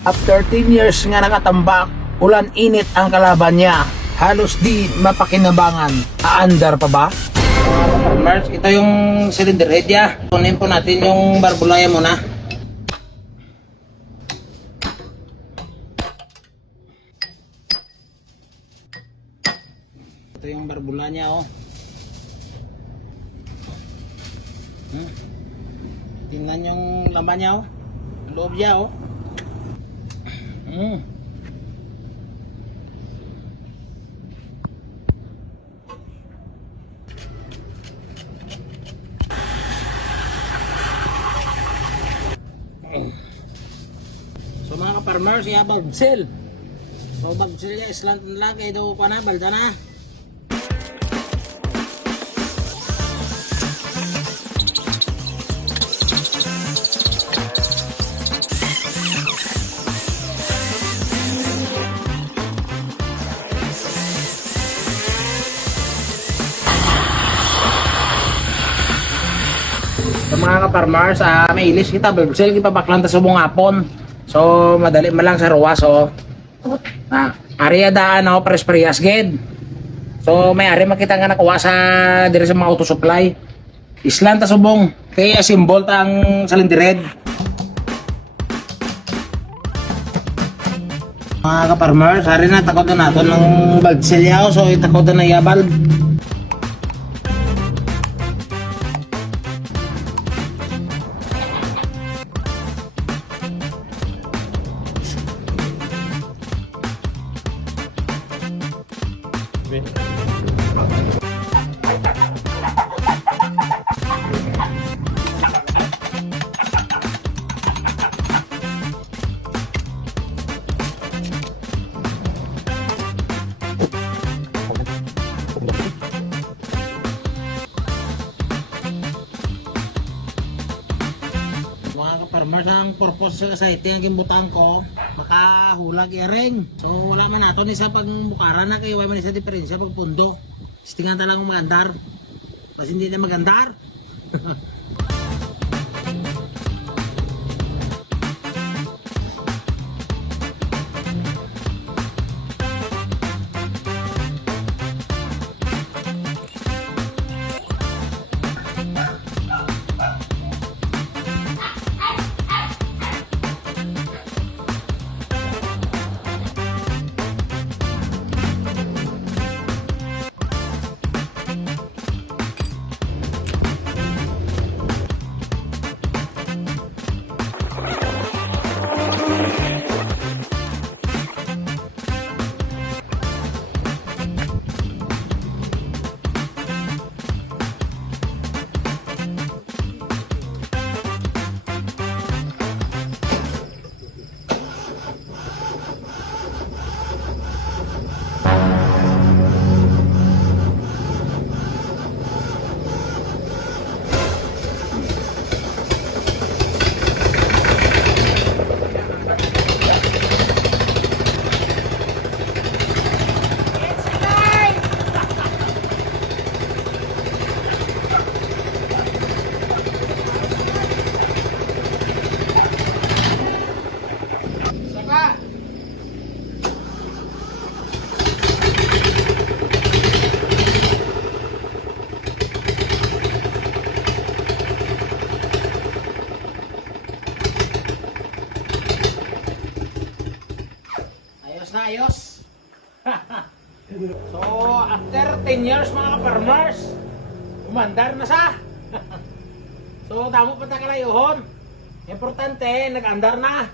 After 10 years nga nakatambak, ulan init ang kalaban niya. Halos di mapakinabangan. Aandar pa ba? Farmers, ito yung cylinder head ya. Kunin po natin yung barbulaya muna. Ito yung barbula niya oh. Tingnan yung laman niya oh. Loob niya oh. So mga ka-farmers, bagsil. So bagsil niya, islant lang kayo daw pa na, balda na. So mga ka-farmers, may ilis kita, bagsil kita baklan ta subong hapon. So madali man lang sa ruwas so. Area daan ako pares-parehas gid. So may ari makita nga nakuha sa dire sa mga auto supply. Islan ta subong kaya symbol ta ang cylinder head. Mga ka-farmers, ari na takot na nato ng bagsil yaw so itakot na iya valve. Mga ka-farmers, ang purpose sa iting ang gimbutang ko makahulag iring. So wala man nato ni sa pagbukaran na kayo wala man sa diferensya pag pundo. Istingan talang magandar. Kasi hindi na magandar. Ayos. So, after 10 years mga ka-farmers, umandar na sa. So, damo pa ta kalayuhon. Importante, nag-andar na.